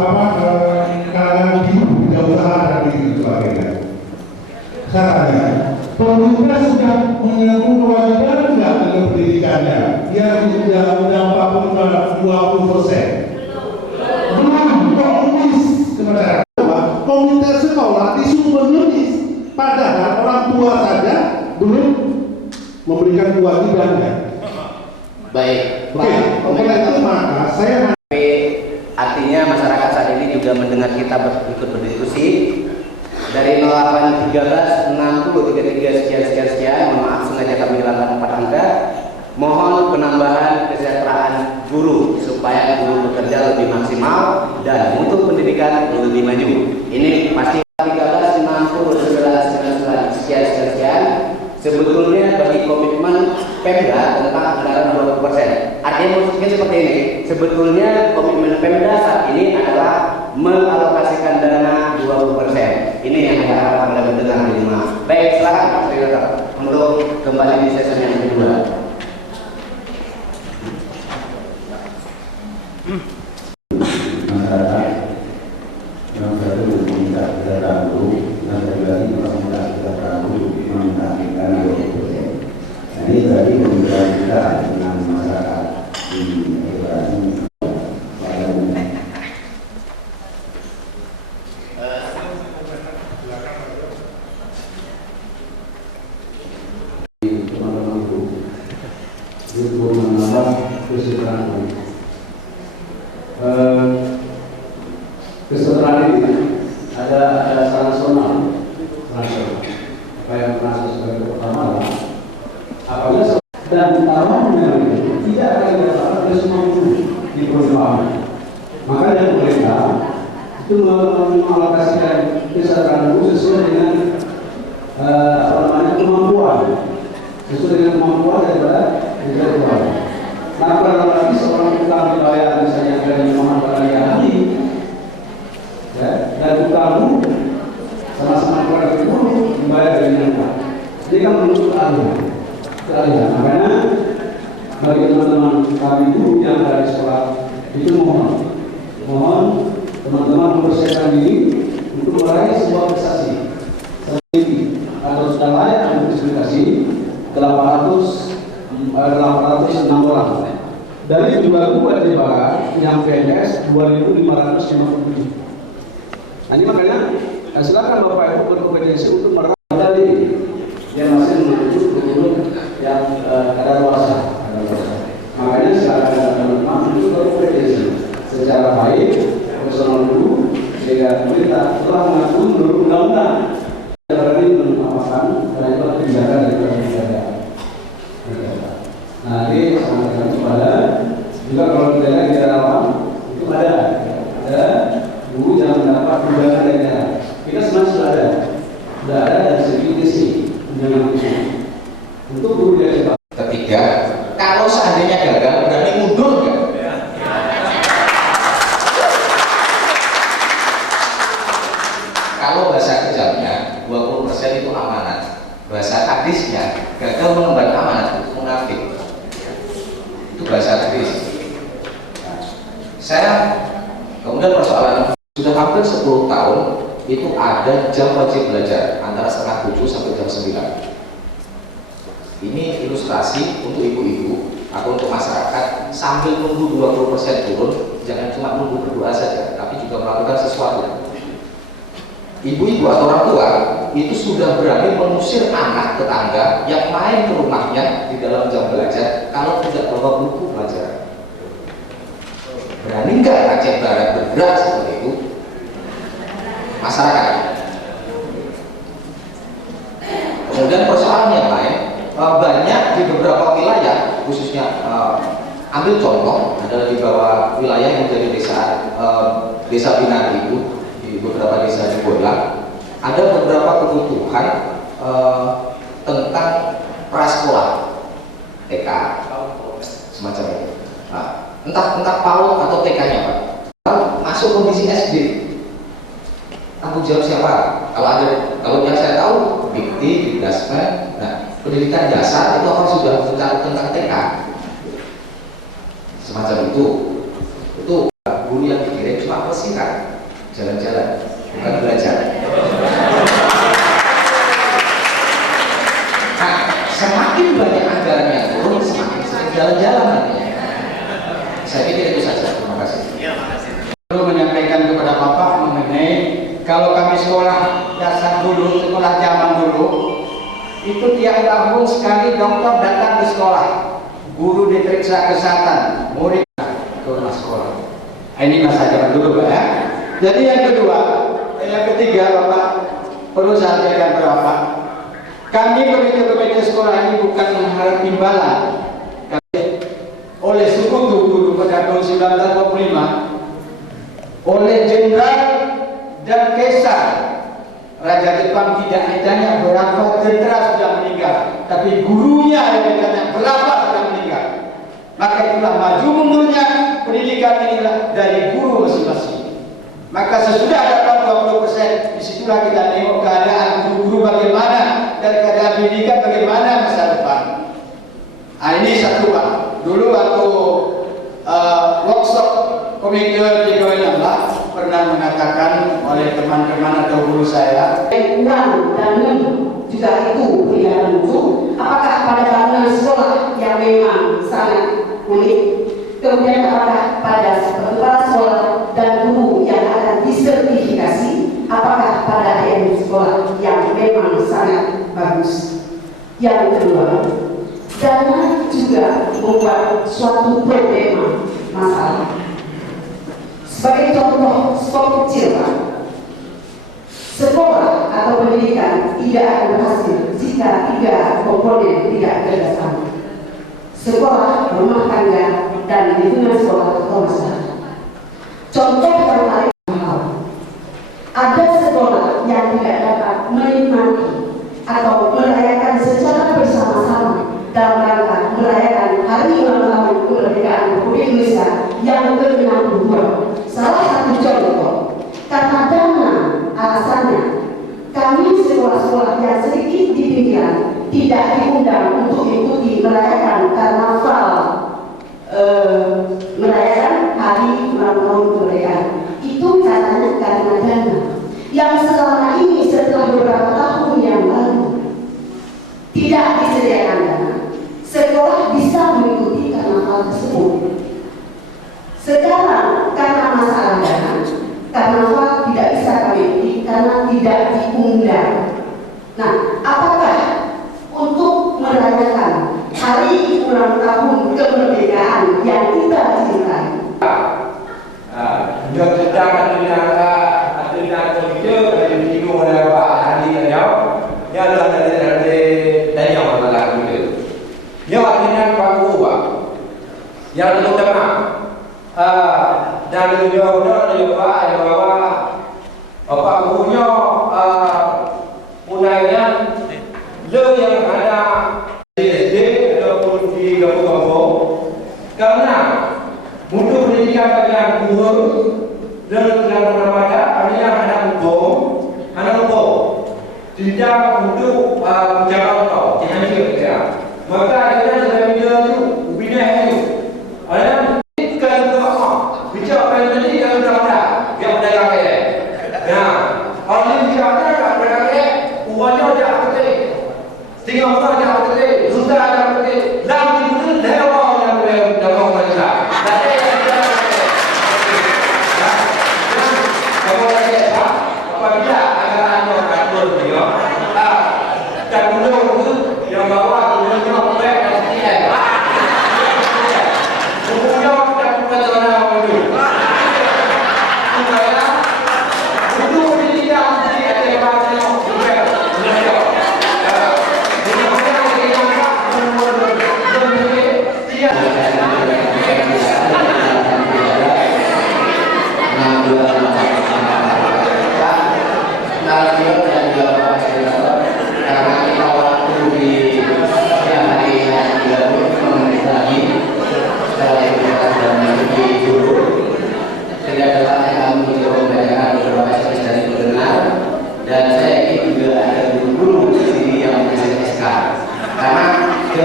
ada kalangan hidup, usaha dan sebagainya. Saya tanya, pemerintah sudah menanggung kewajiban tidak dengan pendidikannya? Dia sudah 20%. Belum komunis ke masyarakat. Komunitas sekolah disuruh menulis, padahal orang tua saja belum memberikan kewajibannya. Baik. Oke, oleh itu maka saya artinya masyarakat saat ini juga mendengar kita ikut berdiskusi dari 0813 60 33 sekian. Mohon maaf sengaja kami hilangkan 4 angka. Mohon penambahan kesejahteraan guru supaya guru bekerja lebih maksimal dan untuk pendidikan lebih maju. Ini pasti 13 60 19 sekian. Sebetulnya bagi komitmen Pemda tentang anggaran 20%. Artinya mungkin seperti ini. Sebetulnya komitmen Pemda saat ini adalah mengalokasikan dana 20%. Ini yang saya harapkan oleh pendengar di rumah. Baik, silakan Pak Sekretariat untuk kembali di sesi yang kedua. Masyarakat yang baru meminta kita tahu, yang pribadi meminta kita tahu, meminta kita 20%. Nah, ini tadi pembicaraan kita dengan masyarakat di daerah ini. Teman-temanku, untuk menambah kesejahteraan. Kesejahteraan ini ada nasional, apa yang merasa sebagai pertama apabila dan taruhannya tidak akan dirasakan oleh semua guru di perusahaan. Maka dari pemerintah itu mengalokasikan kesejahteraan guru sesuai dengan kemampuan, sesuai dengan kemampuan daripada kesejahteraan. Nah, kalau lagi seorang tukang dibayar misalnya dari Muhammad Ali, ya, dan tukangmu sama-sama keluarga guru dibayar dari mereka. Jadi kan menuntut keahlian. Makanya bagi teman-teman kami guru yang ada di sekolah itu mohon teman-teman mempersiapkan diri untuk meraih sebuah prestasi. Atau sudah layak untuk diskusi 806 orang. Dari jumlah guru di Barat yang PNS 2.557. Nah, ini makanya silakan Bapak Ibu berkompetensi untuk meraih tadi yang masih menuju guru yang kadaluarsa. Makanya silakan teman-teman untuk berkompetensi secara baik, profesional dulu, sehingga pemerintah telah mengatur menurut undang-undang yang ini mengamalkan dan itu kebijakan dari negara. Nah, ini sangat kepada juga kalau kita lihat di dalam itu ada guru yang mendapat tunjangan dari negara. Kita sebenarnya sudah ada dari segi isi tunjangan itu untuk guru dari ketiga. Kalau seandainya gagal berani mundur nggak? Kalau bahasa kejamnya 20% itu amanat, bahasa hadisnya gagal mengemban amanat itu munafik. Itu bahasa hadis. Kemudian persoalan sudah hampir 10 tahun itu ada jam wajib belajar antara setengah 7 sampai jam 9. Ini ilustrasi untuk ibu-ibu atau untuk masyarakat sambil nunggu 20% turun, jangan cuma nunggu berdoa saja, tapi juga melakukan sesuatu. Ibu-ibu atau orang tua itu sudah berani mengusir anak tetangga yang main ke rumahnya di dalam jam belajar kalau tidak bawa buku pelajaran. Berani nggak Aceh Barat bergerak seperti itu? Masyarakat. Kemudian persoalan yang lain, banyak di beberapa wilayah, khususnya ambil contoh adalah di bawah wilayah yang menjadi desa binaan itu, di beberapa desa di Boyla, ada beberapa kebutuhan tentang prasekolah, TK, semacam itu. Nah, entah PAUD atau TK-nya Pak, masuk kondisi SD, tanggung jawab siapa? Kalau yang saya tahu, Dikti, Dikdasmen, nah pendidikan dasar itu akan sudah tentang TK, semacam itu guru yang dikirim cuma pelesiran, jalan-jalan, bukan belajar. Nah, semakin banyak anggaran yang turun, semakin sering jalan-jalan nantinya. Saya pikir itu saja. Terima kasih. Perlu menyampaikan kepada Bapak mengenai kalau kami sekolah dasar dulu, sekolah zaman dulu, itu tiap tahun sekali dokter datang ke sekolah, guru diperiksa kesehatan, murid ke rumah sekolah. Ini masa zaman dulu Pak ya. Jadi yang kedua, yang ketiga Bapak perlu saya sampaikan kepada Bapak, kami komite sekolah ini bukan mengharap imbalan. Oleh sekutu dulu pada tahun 1945 oleh jenderal dan kaisar Raja Jepang tidak ditanya berapa tentara sudah meninggal, tapi gurunya yang ditanya berapa sudah meninggal. Maka itulah maju mundurnya pendidikan inilah dari guru masing-masing. Maka sesudah dapat 20%, disitulah kita tengok keadaan guru-guru bagaimana dan keadaan pendidikan bagaimana masa depan. Nah, ini satu Pak. Dulu waktu workshop komite 316 pernah mengatakan oleh teman-teman atau guru saya, uang dan juga itu pilihan guru. Apakah pada bangunan sekolah yang memang sangat unik, kemudian apakah pada kepala sekolah dan guru yang akan disertifikasi, apakah pada yang sekolah yang memang sangat bagus. Yang kedua, dana juga membuat suatu problema masalah. Sebagai contoh skop kecil Pak, sekolah atau pendidikan tidak akan berhasil jika 3 komponen tidak kerjasama: sekolah, rumah tangga, dan lingkungan sekolah atau masyarakat. Contoh yang paling mahal, ada sekolah yang tidak dapat menikmati atau merayakan secara bersama-sama dalam rangka merayakan Hari Ulang Tahun Kemerdekaan Republik Indonesia yang ke-62. Salah satu contoh, karena dana, alasannya kami sekolah-sekolah yang sedikit di pinggiran tidak diundang untuk ikuti merayakan karnaval, merayakan Hari Ulang Tahun Kemerdekaan. Itu katanya karena dana yang selama ini setelah beberapa tahun yang lalu tidak disediakan dana. Sekolah bisa mengikuti karnaval tersebut. Sekarang karena masalah dana, karnaval tidak bisa kami ikuti karena tidak diundang. Nah, apakah untuk merayakan Hari Ulang Tahun Kemerdekaan yang kita cintai? Dia sedang ada kerja dari minggu lewat hari dia adalah dari yang masalah itu. Dia artinya Pak Guru yang itu tema dan beliau dia Pak yang bawa Pak Gurunya punanya le yang ada di SD ataupun di kampung-kampung karena mutu pendidikan bagi guru dan mana-mana ada yang anak hukum tidak untuk jalan tol jangan juga maka akhirnya sudah bina itu ada kalau bicara apa yang tadi kalau sudah ada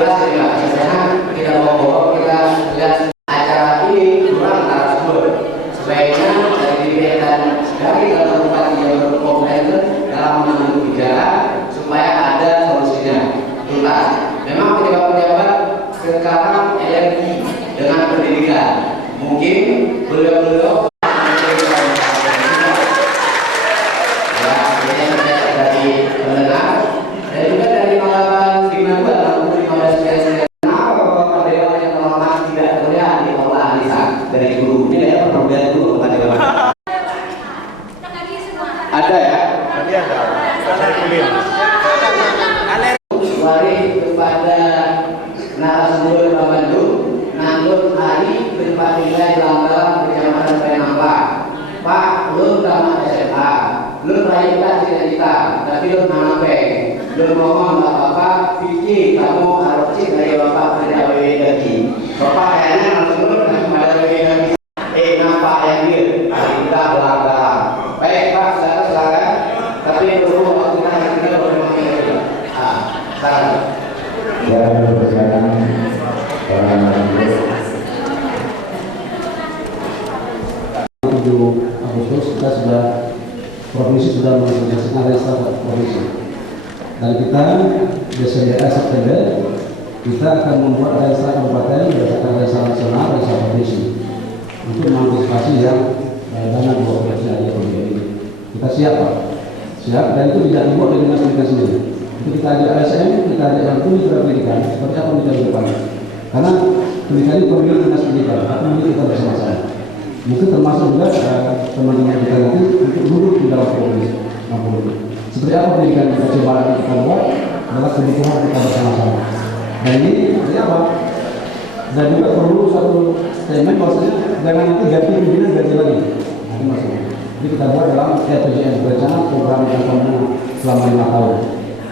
jelas ya, misalnya kita bawa kita lihat acara ini kurang narasumber. Sebaiknya dari DPR dan dari kantor bupati yang berkompeten dalam menangani bicara supaya ada solusinya tuntas. Memang pejabat-pejabat sekarang energi dengan pendidikan, mungkin beliau-beliau ada ya? Tadi ada. Mari kepada narasumber Pak Bandung, Nanggut Hari Berpat Nilai Dalam Kecamatan Penampak. Pak, lu tamat SMA, lu lahirkan cita-cita, tapi lu nanapeng. Lu ngomong bapak pikir kamu harus cik dari bapak kerja WWDG. Bapak kayaknya langsung lu ada WWDG. Nampak yang dia, kita belakang. Baik Pak, silakan. Tapi perlu waktu kita bermain. Salam. Ya, berjalan 7 Agustus kita sudah provinsi sudah mengintegrasikan registrasi provinsi. Dan kita Desember September kita akan membuat registrasi kabupaten berdasarkan registrasi nasional dan registrasi provinsi untuk mengantisipasi yang dana 12 hari ini. Kita siap Pak, siap, dan itu tidak dibuat dari dinas pendidikan sendiri. Itu kita ajak LSM, kita ajak yang punya pendidikan seperti apa pendidikan ke depan. Karena pendidikan ini perlu dinas pendidikan, tapi ini kita bersama-sama. Mungkin termasuk juga teman-teman kita nanti untuk duduk di dalam provinsi. Seperti apa pendidikan kita coba kita buat adalah kebutuhan kita bersama-sama. Dan ini seperti apa? Dan juga perlu satu statement bahwasanya jangan nanti ganti pimpinan ganti lagi. Nanti maksudnya. Jadi kita buat dalam RPJM, rencana program yang pemenang selama 5 tahun.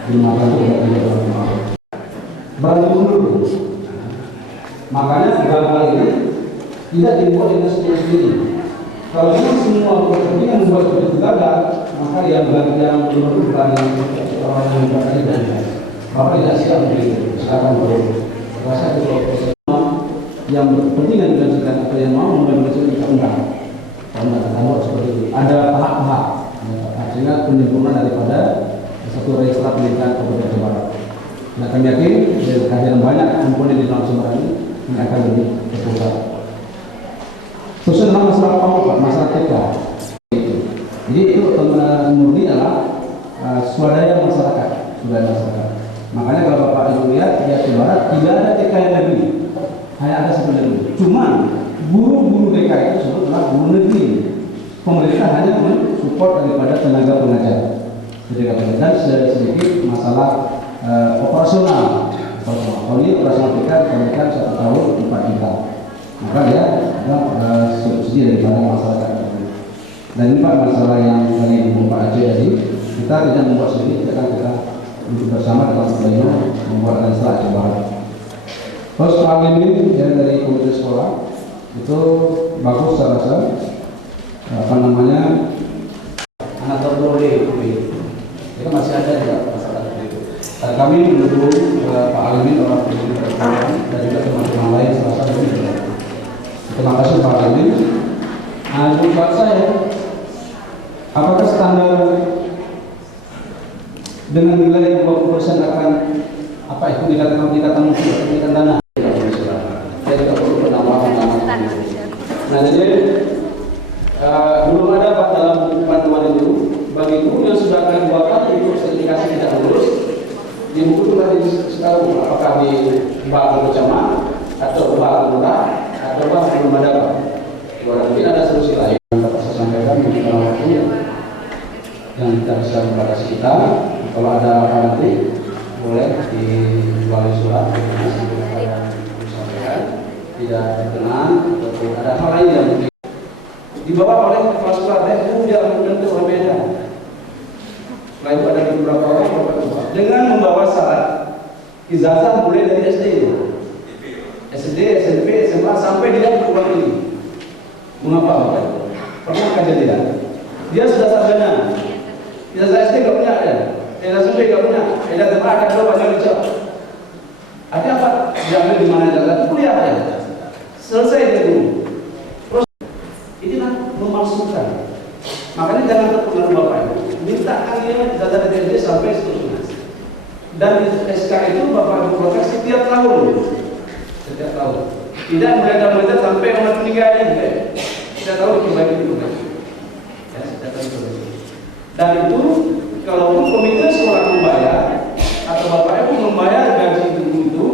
5 tahun itu kita dalam 5 tahun. Berlanjut dulu. Makanya dalam hal ini tidak dibuat dinas sendiri. Kalau ini semua kepentingan membuat seperti gagal, maka yang bukan orang yang bukan tidak. Bapak tidak siap untuk itu. Silakan baru. Rasa itu yang berkepentingan dengan atau yang mau mengajukan kita undang. Kalau seperti itu ada tahap-tahap. Artinya penyempurnaan daripada satu registrasi pendidikan Kabupaten Barat. Nah, kami yakin kehadiran banyak komponen di dalam Sumber ini akan lebih terpusat. Khusus dalam masalah pokok, masalah TK. Jadi itu murni adalah swadaya masyarakat, Makanya kalau Bapak Ibu lihat di Aceh Barat tidak ada TK yang negeri, hanya ada satu negeri. Cuman guru-guru TK itu sebetulnya guru negeri. Pemerintah hanya mensupport daripada tenaga pengajar. Dan sedikit masalah operasional. Kalau ini operasional TK diberikan 1 tahun 4 juta. Maka dia ada subsidi daripada masyarakat. Dan ini Pak masalah yang tadi Pak Aceh tadi, kita tidak membuat sendiri, kita duduk bersama dalam pleno membuat registrasi Aceh Barat. Terus Pak Alimin yang dari komite sekolah itu bagus saya rasa. Apa namanya, anak terboleh itu masih ada juga masalah itu. Dan kami mendukung Pak Alimin orang pendidik dan juga teman-teman lain serasa lebih. Terima kasih Pak Alimin. Nah, buat saya, apakah standar dengan nilai 20% akan apa itu dikatakan mungkin pendidikan dana? Saya juga perlu penambahan dana. Nah, jadi belum ada Pak dalam panduan itu. Bagi guru yang sudah akan 2 kali ikut sertifikasi tidak lulus, di buku itu tadi tahu apakah di Mbak Kecamatan atau Mbak Lurah atau Mbak belum ada Pak. Mungkin ada solusi lain. Dapat saya sampaikan mungkin dalam waktu yang kita bisa membatasi kita. Kalau ada apa nanti boleh di melalui surat disampaikan tidak berkenan ataupun ada hal lain yang mungkin dibawa oleh kepala sekolah dan dia tentu berbeda. Setelah itu ada beberapa orang dengan membawa syarat ijazah mulai dari SD, SMP, SMA sampai dia berubah ini. Mengapa Bapak? Pernah kajian tidak? Dia sudah sarjana, ijazah SD nggak punya ada, ijazah SMP nggak punya, ijazah SMA ada dua banyak bicara. Ada apa? Diambil di mana jalan? Kuliah ya. Selesai dia dulu. Terus ini kan memalsukan. Makanya jangan terpengaruh Bapak Ibu. Minta kalian data DTD sampai seterusnya. Dan di SK itu Bapak Ibu proses setiap tahun. Setiap tahun. Tidak mereka sampai orang meninggal ini. Setiap tahun diperbaiki dulu. Ya, setiap tahun diperbaiki. Dan itu kalau komite sekolah membayar atau Bapak Ibu membayar gaji itu,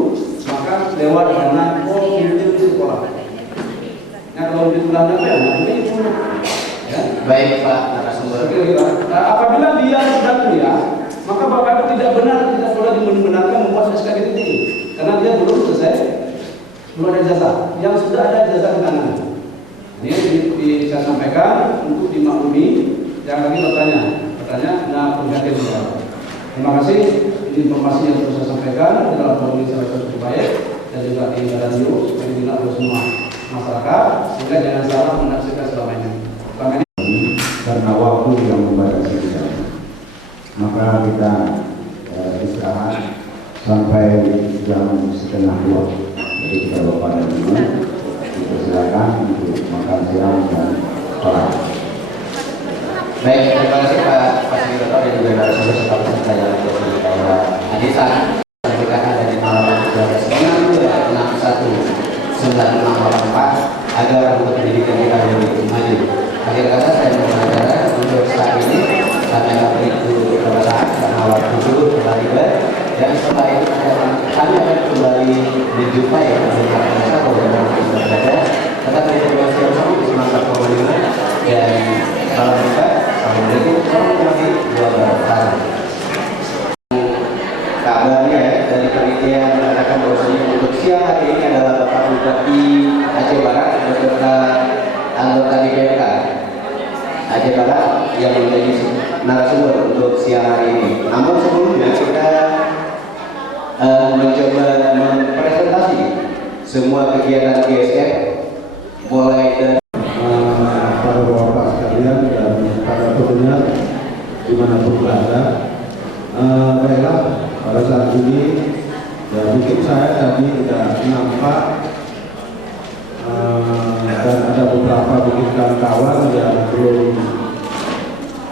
maka lewat dana komite sekolah. Nah kalau di bulan November itu, ya. Baik Pak narasumber. Nah, apabila dia sudah kuliah, maka Bapak Ibu tidak boleh membenarkan membuat SK ini, karena dia belum selesai, belum ada jasa. Yang sudah ada jasa di tangan. Ini saya sampaikan untuk dimaklumi. Yang lagi bertanya, nah perhatian juga. Terima kasih. Ini informasi yang sudah saya sampaikan dalam komunikasi yang cukup baik dan juga di radio supaya didengar oleh semua masyarakat sehingga jangan salah menafsirkan selama ini. Karena waktu yang membatasi kita, maka kita istirahat sampai jam 1:30. Jadi kita Bapak dan Ibu dipersilakan untuk makan siang dan sholat. Baik, terima kasih Pak Fasilitator dan juga narasumber serta peserta yang menjadi kawan Adisan. Kita ada di nomor 12-61-9684 agar untuk pendidikan kita lebih maju. Akhir kata saya mengacara untuk saat ini kami akan beriku kebangsaan karena waktu dulu kembali dan setelah itu kami akan kembali menjumpai dengan masa program yang berada. Tetap di frekuensi yang sama di 94,5 dan salam juga. Assalamualaikum warahmatullahi wabarakatuh. Kabarnya dari panitia mengatakan bahwasanya untuk siang hari ini adalah Bapak Bupati Aceh Barat beserta anggota DPRK Aceh Barat yang menjadi narasumber untuk siang hari ini. Namun sebelumnya kita mencoba mempresentasi semua kegiatan GSF mulai dari para bapak sekalian dan para pendengar dimanapun berada. Baiklah, pada saat ini ya mungkin saya tadi tidak nampak dan ada beberapa mungkin kawan-kawan yang belum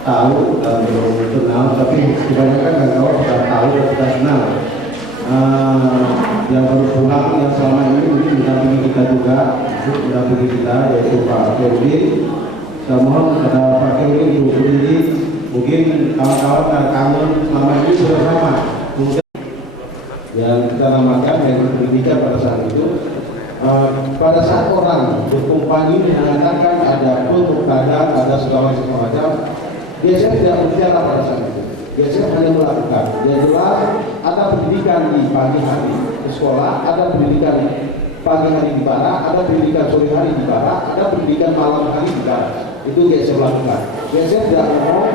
tahu dan belum kenal, tapi kebanyakan kawan-kawan sudah tahu dan sudah kenal. Yang baru pulang yang selama ini mungkin mendampingi kita juga, mendampingi kita yaitu Pak Kevin. Saya mohon kepada Pak Kevin untuk berdiri. Mungkin kawan-kawan dan kangen selama ini bersama. Kemudian yang kita namakan yang pendidikan pada saat itu. Pada saat orang berkumpangi mengatakan ada badan, ada segala macam, biasanya tidak berbicara pada saat itu. Biasanya hanya melakukan. Dia jelas ada pendidikan di pagi hari di sekolah, ada pendidikan pagi hari di barat, ada pendidikan sore hari di barat, ada pendidikan malam hari di barat. Itu biasa lakukan. Biasanya tidak ngomong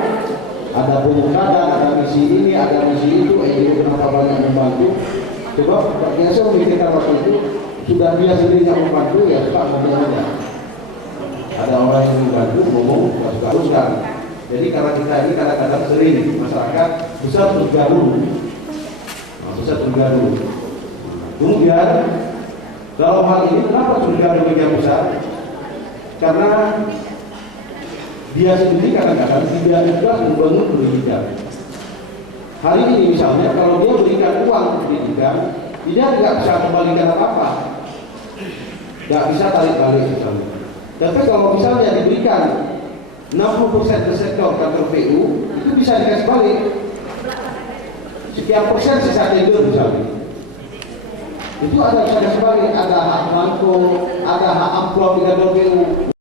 ada pemukada, ada misi ini, ada misi itu, ini kenapa banyak membantu. Coba biasa memikirkan waktu itu sudah biasa dirinya membantu ya suka ngomong aja. Ada orang yang membantu ngomong suka teruskan. Jadi karena kita ini kadang-kadang sering masyarakat bisa terganggu. Kemudian dalam hal ini kenapa surga demikian besar? Karena dia sendiri kadang-kadang tidak ikhlas membangun pendidikan. Hari ini misalnya kalau dia berikan uang pendidikan, dia tidak bisa kembalikan apa-apa, tidak bisa tarik balik misalnya. Tapi kalau misalnya diberikan 60% ke sektor kantor PU, itu bisa dikasih balik. Sekian persen sisa tender misalnya. Itu ada bisa dikasih balik, ada hak belangko, ada hak amplop di kantor PU.